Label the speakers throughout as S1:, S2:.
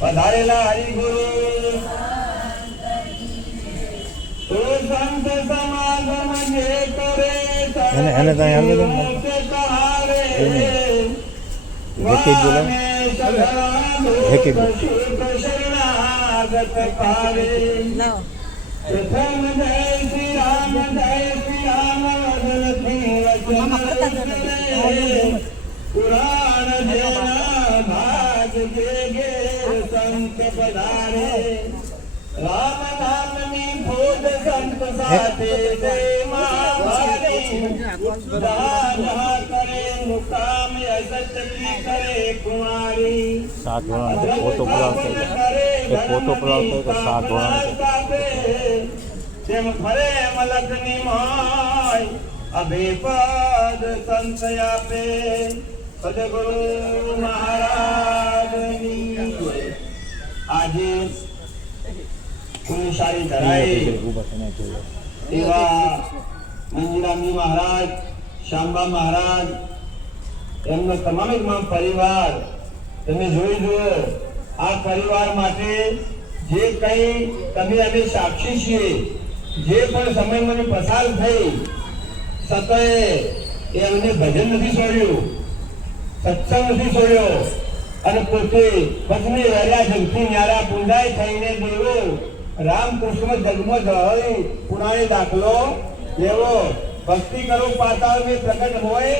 S1: પધારેલા હરિગુરુ તો સંત સમાગમ જે કરે
S2: એને એને દો ને. એને. એકે બોલે.
S1: શરણાગત પાવે પ્રથમ જય શ્રી રામ જય શ્રી રામ વદનથી વચન કરે. પુરાણ જેના ભાગ જે ગે સંત
S2: ધોરણ પોતો પડાવતો પોતો પડાવતો સાત ધોરણ
S1: તેમ ફરે મલકની માય અભિપદ સંત આપે સદગુરુ મહારાજની જય. આજે પુણ્યશાળી
S2: થઈને
S1: એવા મંજીરામજી મહારાજ શાંબા મહારાજ, એમનો તમામ તમામ પરિવાર, તમે જોઈ જુઓ, આ પરિવાર માટે જે કંઈ તમે અમે સાક્ષી છીએ જે પણ સમય મને પસાર થઈ સતએ એ અમને ભજન નથી છોડ્યું સત્સંગ નથી છોડ્યો અને પોતે પત્ની રહ્યા જગતી ન્યારા પૂંજાય થઈને દેવો. રામકૃષ્ણ જન્મ જય પુરાણે દાખલો લેવો. ભક્તિ કરો પાતાળ મેં પ્રગટ હોય.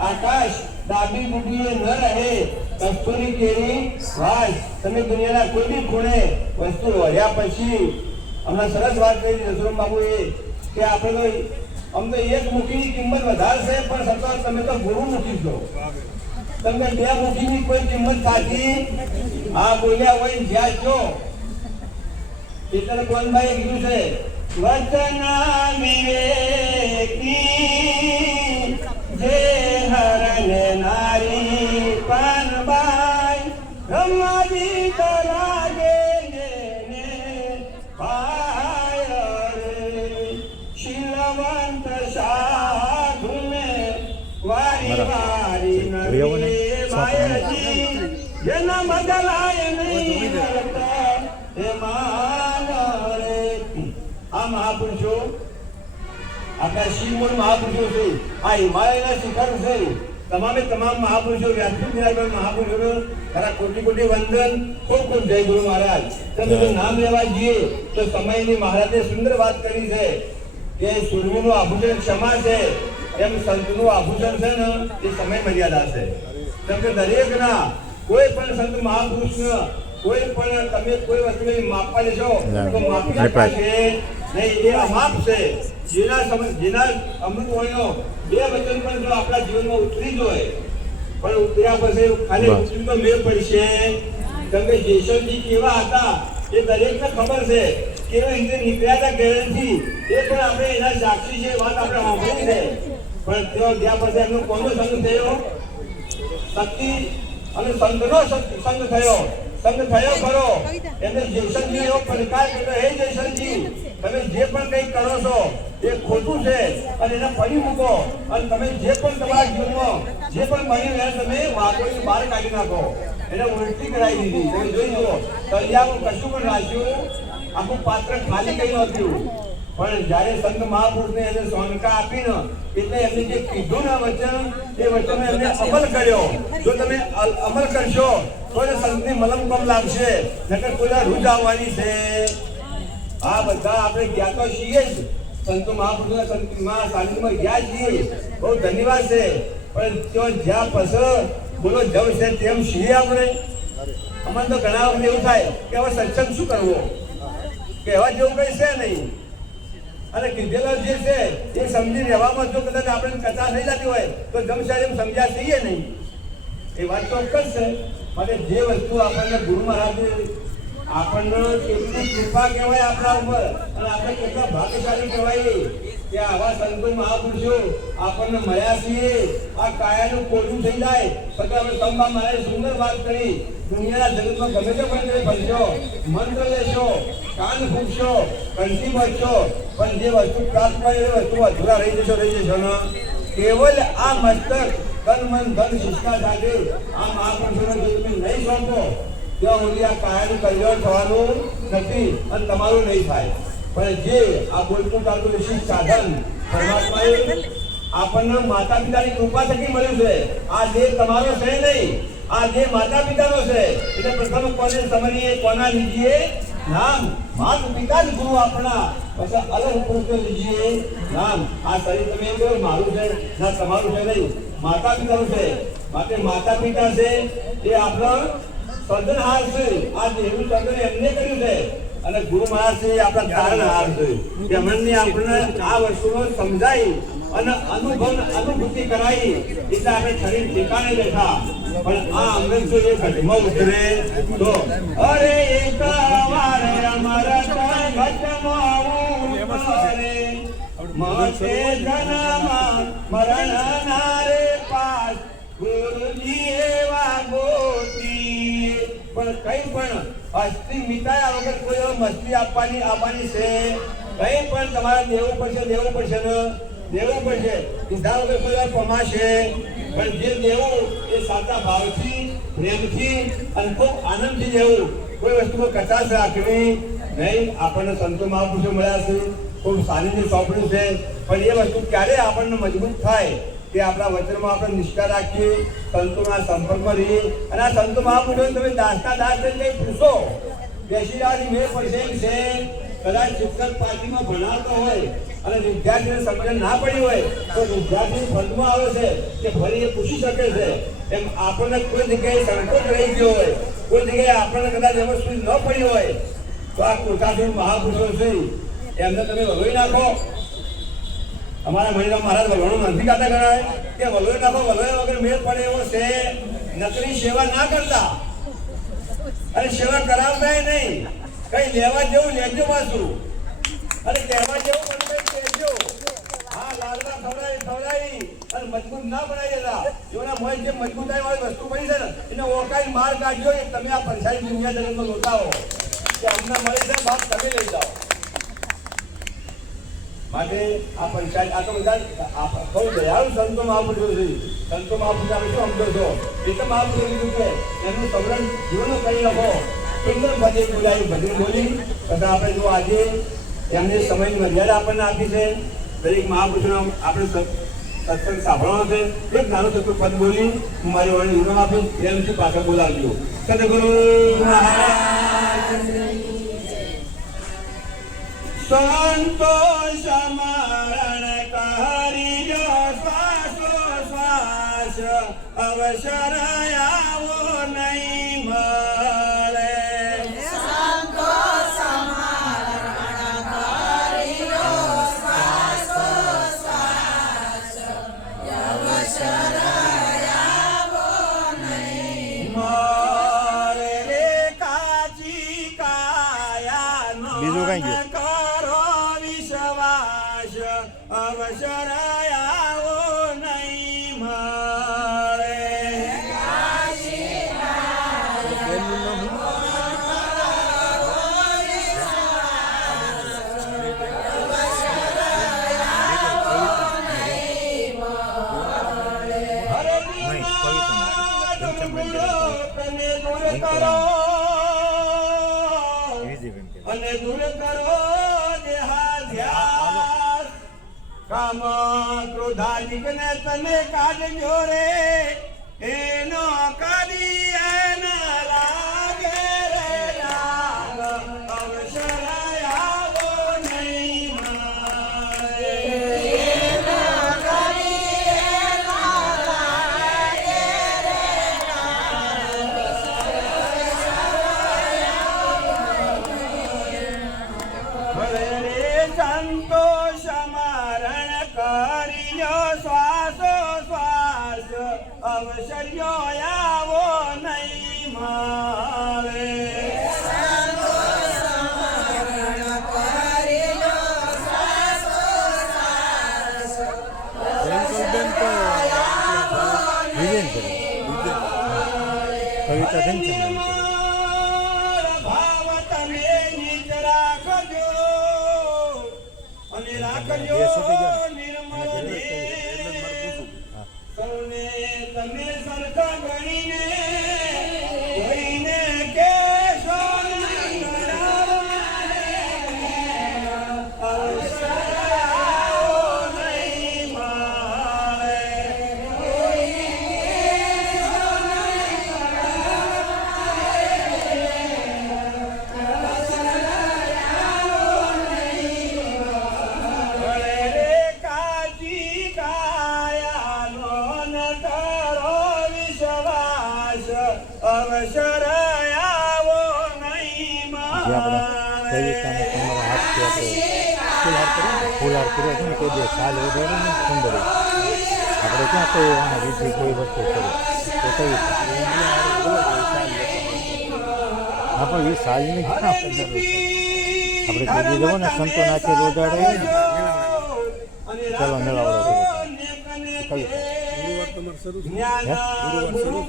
S1: આકાશ ડાબી બુદ્ધિએ ન રહે. કસ્તુરી કેરી વાસ. તમે દુનિયાના કોઈ બી ખૂણે વસ્તુ વર્યા પછી હમણાં સરસ વાત કરી રસુરમ બાબુએ કે આપણે તો અમને એક મુખીની કિંમત વધારશે, પણ સરકાર તમે તો ગુરુ મૂકી દો. તમને બે મુખીની કોઈ કિંમત સાચી? હા, બોલ્યા હોય જ્યાં જો એટલે કોનભાઈ કીધું છે વચના વિવેકી આ મહાપુરુષો આપણા શિવમૂળ મહાપુરુષો છે આ હિમાલયના શિખર છે. તમામે તમામ મહાપુરુષો વ્યાસપીઠ વિરાજમાન મહાપુરુષો ખરા કોટી કોટી વંદન. ખૂબ ખૂબ જય ગુરુ મહારાજ. તમે નામ લેવા જઈએ તો સમયની મહારાજે સુંદર વાત કરી છે કે સૂર્યનું આભૂષણ ક્ષમા છે. એમ સંતનું આભૂષણ છે ને એ સમય મર્યાદા છે. કેમ કે દરેકના કોઈ પણ સંત મહાપુરુષ કોઈ પણ તમે કોઈ વસ્તુ માપવા લેશો તો માપી છે. નહીં એ અમાપ છે. જેના સમય જેના અમૃત વાણીનો બે વચન પણ જો આપણા જીવનમાં ઉતરી જ હોય પણ ઉતર્યા પછી ખાલી ઉતરીનો મેળ પડશે. કેમ કે જેસલજી કેવા હતા એ દરેકને ખબર છે. કેવા રીતે નીકળ્યા હતા ઘરેથી એ પણ આપણે એના સાક્ષી છે વાત આપણે સાંભળી છે. પણ તેઓ ગયા પછી એમનો કોનો સંગ થયો? શક્તિ અને સંઘનો સંગ થયો. સંગ થયો ખરો એટલે જયસલજી એવો પડકાર કર્યો હે જયસલજી તમે જે પણ કંઈ કરો છો એ ખોટું છે. અને એને ફરી મૂકો. અને તમે જે પણ તમારા જીવનમાં જે પણ બની રહ્યા તમે વાતોની બહાર કાઢી નાખો. એને ઉલટી કરાવી દીધી. તમે જોઈ લો તળિયામાં કશું પણ રાખ્યું આખું પાત્ર ખાલી કઈ નહોતું. પણ જ્યારે સંત મહાપુરુષને એને સોનકા આપીને એટલે એમને જે કીધું ને વચન, એ વચન એમને અમલ કર્યો. જો તમે અમલ કરશો, તો સંત સંતની મલમ કમ લાગશે. નકર કોઈ રૂજ આવવાની છે. આ બધા આપણે ગયા તો છીએ જ. સંતો મહાપુરુષના સંતમાં સાનિધ્યમાં ગયા છીએ. બહુ ધન્યવાદ છે. પણ જો જ્યાં પસર બોલો જવ છે તેમ છીએ આપણે. અમને તો ઘણા વખત એવું થાય કે હવે સત્સંગ શું કરવો? કહેવા જેવું કઈ છે નહીં. અને કીધેલા જે છે, એ સમજી રહેવામાં જો કદાચ આપણે કથા થઈ જતી હોય, તો જમશાર એમ સમજ્યા થઈએ નહીં. એ વાત ચોક્કસ છે અને જે વસ્તુ આપણને ગુરુ મહારાજે આપણને કેટલી કૃપા કહેવાય આપણા ઉપર, અને આપણે કેટલા ભાગ્યશાળી કહેવાય કે આવા સંતો મહાપુરુષો આપણને મળ્યા છીએ. આ કાયાનું કોડું થઈ જાય. પછી આપણે સંભા મારે સુંદર વાત કરી. દુનિયાના જગતમાં ગમે તે પણ તમે ભરશો મંત્ર લેશો, કાન ફૂંકશો કંઠી ભરશો પણ જે વસ્તુ પ્રાપ્ત કરે એ વસ્તુ અધૂરા રહી જશો રહી જશો ને. કેવલ આ મસ્તક તન મન ધન શિષ્ટા સાથે આ મહાપુરુષોને જો તમે નહીં સોંપો, ત્યાં સુધી આ કાયાનું કલ્યાણ થવાનું નથી અને તમારું નહીં થાય. પણ જે આ બોલપુર વિશિષ્ટ સાધન પરમાત્માએ આપણને માતા પિતાની કૃપા થકી મળ્યું છે. આ દેહ તમારો છે નહીં, આ દેહ માતા પિતાનો છે, એટલે પ્રથમ કોને સમરીએ, કોના લીજીએ? નામ માત પિતા જ ગુરુ આપણા. પછી અલગ પુરુષ લીજીએ. નામ, આ શરીર તમે એમ મારું છે. ના, તમારું છે નહીં. માતા પિતાનું છે. માટે માતા પિતા છે, એ આપણો સર્જનહાર છે. આ દેહનું સર્જન એમને કર્યું છે. અને ગુરુ મહારાજ આપણા તારણ તારણહાર છે કે આપણને આ વસ્તુઓ સમજાઈ અને અનુભવ, અનુભૂતિ કરાવી. એટલે આપણે શરીર ઠેકાણે બેઠા. પણ આ અમૃત જો એ ઘટમાં ઉતરે તો, અરે એક વાર અમારા ઘટમાં મહતે જન્મ મરણ નારે પાસ ગુરુજી એવા ગોતી. પણ કઈ પણ અસ્થિ મિટાયા વગર કોઈ એવો મસ્તી આપવાની આપવાની છે? કઈ પણ તમારે દેવું પડશે દેવું પડશે ને? દેવું પડશે. કીધા વગર કોઈ વાર પમાશે. પણ જે દેવું એ સાચા ભાવથી, પ્રેમથી અને ખૂબ આનંદથી દેવું, કોઈ વસ્તુમાં કચાશ રાખવી નહીં. આપણને સંતો મહાપુરુષો મળ્યા છે. ખૂબ સારી જે સોંપડ્યું છે. પણ એ વસ્તુ ક્યારે આપણને મજબૂત થાય. કે આપણા વચનમાં આપણે નિષ્ઠા રાખીએ, સંતોના સંપર્કમાં રહીએ. અને આ સંતો મહાપુરુષો તમે દાસના દાસ તરીકે પૂછો બેસી જવાની મેળ પડશે છે કદાચ શિક્ષક પાર્ટીમાં ભણાવતો હોય અને વિદ્યાર્થીને સમજણ ના પડી હોય, તો વિદ્યાર્થી ફંડમાં આવે છે કે ફરી એ પૂછી શકે છે. એમ આપણને કોઈ જગ્યાએ સંકોચ રહી ગયો હોય, કોઈ જગ્યાએ આપણને કદાચ સુધી ન પડી હોય, તો આ કોટાથી મહાપુરુષો છે, એમને તમે હવે નાખો. અમારા મણીરામ મહારાજ વલણો નથી ગાતા ગણાય. કે વલોય નાખો વલોય વગર મેળ પડે એવો છે. નકરી સેવા ના કરતા. અને સેવા કરાવતા નહીં. કઈ લેવા જેવું લેજો પાછું. અને કહેવા જેવું પણ કઈ કહેજો. હા, લાડવા ખવડાવી ખવડાવી. અને મજબૂત ના બનાવી દેતા. જોના મોય જે મજબૂતાઈ વાળી વસ્તુ પડી છે ને, એને ઓકાઈ માર કાઢજો. એ તમે આ પંચાયત દુનિયા જગતમાં લોટાવો કે અમને મળી છે, બાપ તમે લઈ જાઓ. માટે આ પૈસા આ તો બધા બહુ દયાળુ સંતો મહાપુરુષો છે સંતો મહાપુરુષો આપણે શું સમજો છો? એ તો મહાપુરુષો કીધું છે, એમનું સમરણ જીવન કરી લખો સુંદર ભજે બોલાવી ભજન બોલી તથા આપણે જો આજે એમને સમયની મર્યાદા આપણને આપી છે, દરેક મહાપુરુષોનો આપણે સત્સંગ સાંભળવાનો છે. એક નાનું સત્સંગ પદ બોલી, હું મારી વાણી વિરામ આપી એમથી પાછળ બોલાવજો. સદગુરુ મહારાજ. સંતોષ મરણ કરીજો શ્વાસો શ્વાસ. અવસર આવો નહીં મળે વિશ્વાસ અવસર આવો નહીં ડુંગરો તને દૂર કરો દેહા દેહાધ્યાસ કામ ક્રોધાદિક ને તને કાઢજો રે. એનો કરી અવસર્યો આવો નહીં મારે.
S2: કવિતા
S1: ભાવ તમે રાખજો. અને રાખજો
S2: விட்டாங்க ફૂલહાર કર્યો છે ને તે બે સાલ ઉડાડે ને સુંદર આપણે ક્યાં કોઈ આના વિધિ કોઈ વસ્તુ કરી. તો કઈ હા પણ એ સાલની ક્યાં સુંદર જરૂર છે? આપણે કીધી જવો ને સંતો નાચે રોજાડે ને. ચાલો મેળાવડો. કવિતા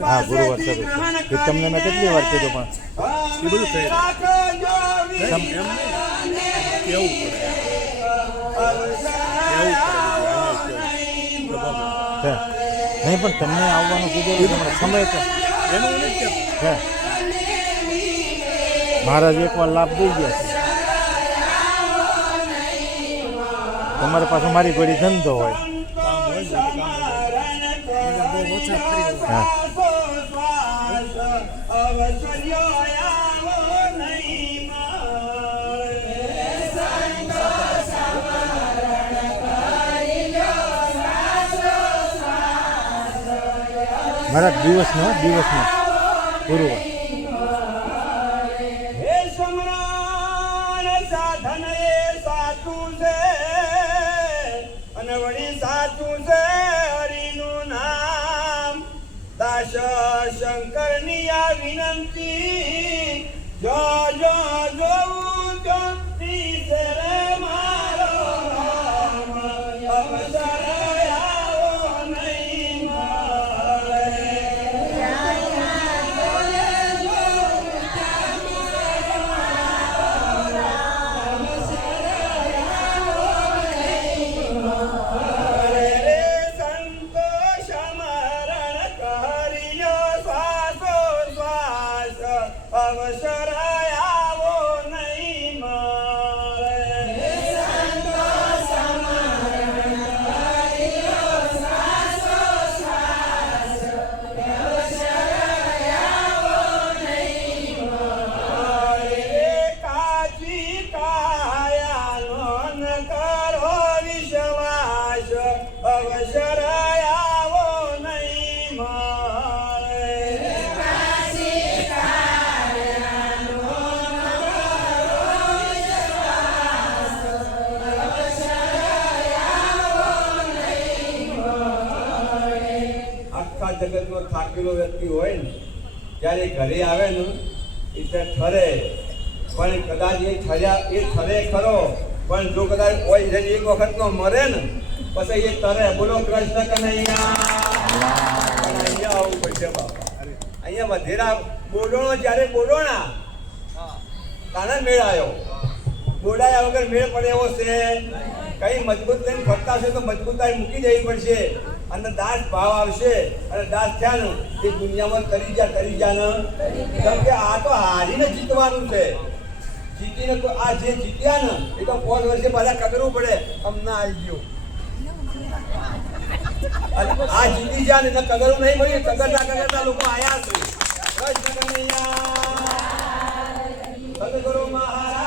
S2: હા? ગુરુવાર શરૂ છે. તમને મેં કેટલી વાર કીધું પણ. એવું છે. નહીં, પણ તમને આવવાનું કીધું તમને સમય તો છે મહારાજ એકવાર લાભ દઈ ગયા છે. તમારી પાસે મારી ઘડી ધંધો હોય. હા. મારા દિવસનો દિવસનો ગુરુવાર
S1: સાધન એ સાચું છે અને વળી સાચું છે, હરિનું નામ. દાસ શંકરની આ વિનંતી, જો જો જોઉં જગતનો વ્યક્તિ હોય ને, જ્યારે ઘરે આવે ને એટલે ઠરે. પણ કદાચ એ ઠર્યા, એ ઠરે ખરો. પણ જો કદાચ કોઈ જણ એક વખતનો મરે ને, પછી એ તરે. બોલો કૃષ્ણ કનૈયા. પણ અહીંયા આવવું પડશે બાપા. અહીંયા વધેરા બોડોણો જ્યારે બોડોણા તાને મેળ આવ્યો બોડાયા વગર મેળ પડે એવો છે. કઈ મજબૂત લઈને ફરતા છે તો મજબૂતાઈ મૂકી જવી પડશે. અને દાંત ભાવ આવશે અને દાંત થયાનું એ દુનિયામાં કરી જા, કરી જાને કેમ કે આ તો હારીને જીતવાનું છે. જીતીને તો આ જે જીત્યા ને, એ તો પાંચ વર્ષે પાછા કગરવું પડે. અમને આવી ગયું. આ જીતી ગયા ને કગરવું નહીં મળ્યું. કગરતા કગરતા લોકો આયા છે. કગરો મહારાજ.